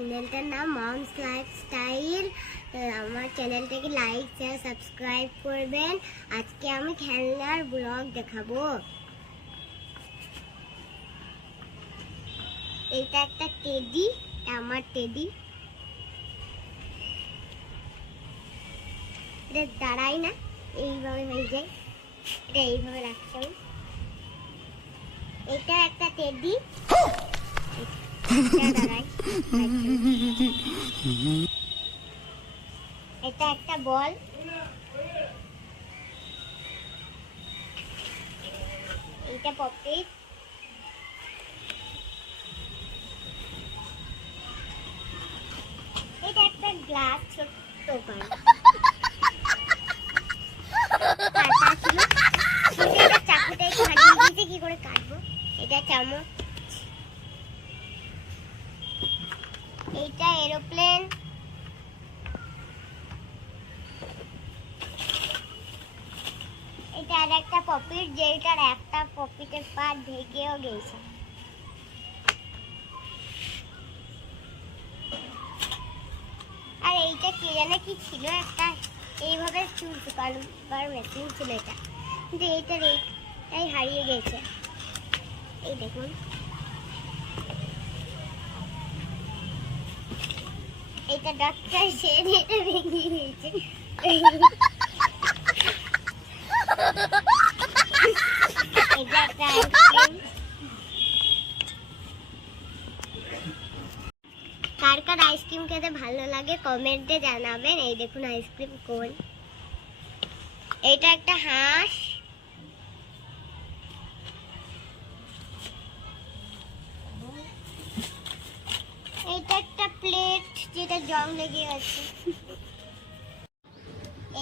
চ্যানেলটার নাম moms lifestyle. আমার চ্যানেলটাকে লাইক শেয়ার সাবস্ক্রাইব করবেন। আজকে আমি খেলনার ব্লগ দেখাবো। এটা একটা টেডি, আমার টেডি। এটা দাঁড়াই না, এইভাবে হয়ে যায়। এটা এইভাবে রাখছি আমি। এটা একটা টেডি, এটা একটা বল, এটা পপেট, এটা একটা গ্লাস ছোট্ট করে কাটা ছিল, এটা চাকুটাই হারিয়ে গেছে, কি করে কাটবো। এটা চামচ, এইটা এরোপ্লেন, এটা আর একটা পপিট, যেটার একটা পপিটের পা ভেঙেও গেছে। আর এইটা কে জানে কি ছিল, একটা এইভাবে চুল শুকানোর মেশিন ছিল এটা, কিন্তু এইটাই হারিয়ে গেছে। এই দেখুন, এটা ডক্টর সেন, এটা ভেঙে গেছে। এটা একটা আইসক্রিম। কার কার আইসক্রিম খেতে ভালো লাগে কমেন্টে জানাবেন। এই দেখুন আইসক্রিম কোন। এটা একটা হাঁস, এইটা একটা প্লেট যেটা জং লেগে আছে।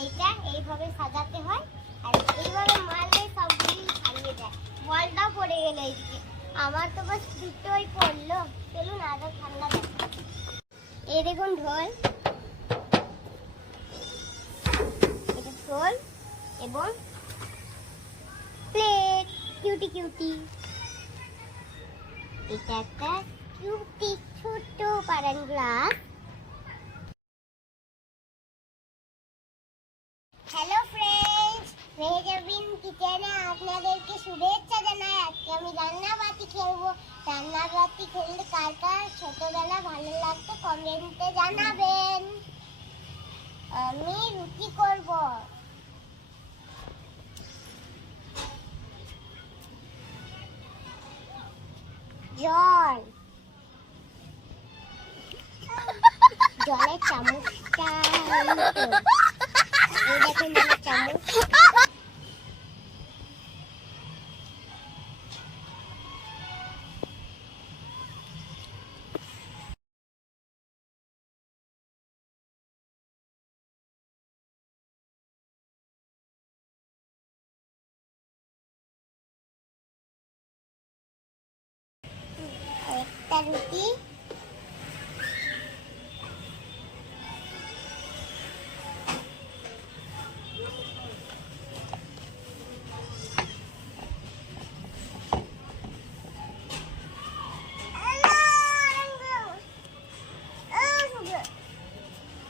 এইটা এইভাবে সাজাতে হয়, আর এইভাবে মারলে সবগুলি হারিয়ে যায়। বলটাও পড়ে গেল এইদিকে, আমার তো বাস দুটোই পড়লো। চলুন আরো ঠান্ডা দেখো। এই দেখুন ঢোল, এটা ঢোল এবং প্লেট, কিউটি কিউটি। এটা একটা কিউটি ছোট পারান গ্লাস। হ্যালো ফ্রেন্ডস, মেহেজাবিন কিচেনে আপনাদেরকে শুভেচ্ছা জানাই। আজকে আমি রান্নাবাতি খেলবো। রান্নাবাতি খেললে কার কার ছোটবেলা ভালো লাগতো কমেন্টে জানাবেন। আমি রুটি করব। জল, জলের চামচটা এই দেখুন, জলের চামচ। একটা রুটি,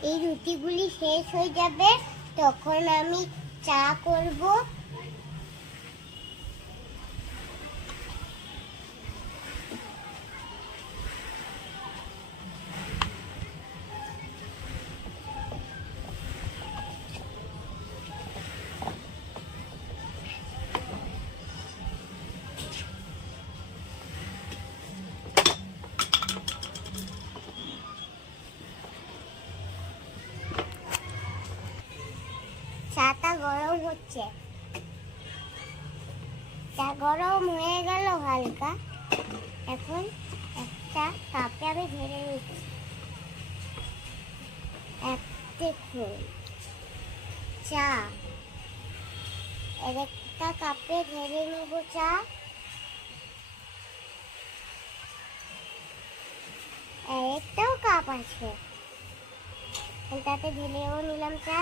এই রুটিগুলি শেষ হয়ে যাবে তখন আমি চা করব। চাটা গরম হচ্ছে, চা গরম হয়ে গেল হালকা। এখন একটা কাপে আমি ঢেলে নিচ্ছি। দেখুন চা, একটা কাপে ঢেলে নেব চা। একটাও কাপ আছে, এটাতে ঢেলেও নিলাম চা।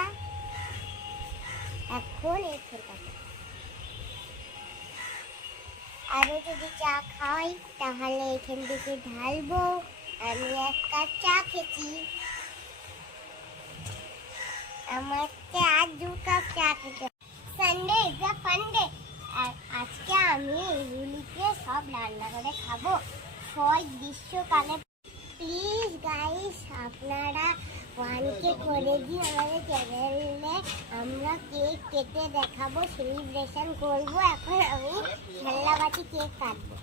এখন এই ফুলটাকে আরো যদি চা খাই তাহলে এখান থেকে ঢালবো। আমি এক কাপ চা খেয়েছি। আমাকে আজ 2 কাপ চা খেতে। Sunday is a fun day. আর আজকে আমি রুলিকে সব রান্না করে খাবো ফল গ্রীষ্মকালে। প্লিজ গাইস, আপনারা 1K করে দিন আমাদের চ্যানেলে। আমরা কেক কেটে দেখাবো, সেলিব্রেশন করবো। এখন আমি খেলনাবাটি কেক কাটবো।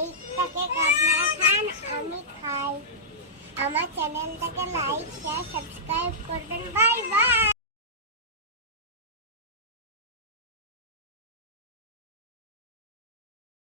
এইটা কেক আপনারা খান, আমি খাই। আমার চ্যানেলটাকে লাইক শেয়ার সাবস্ক্রাইব করবেন। Bye bye.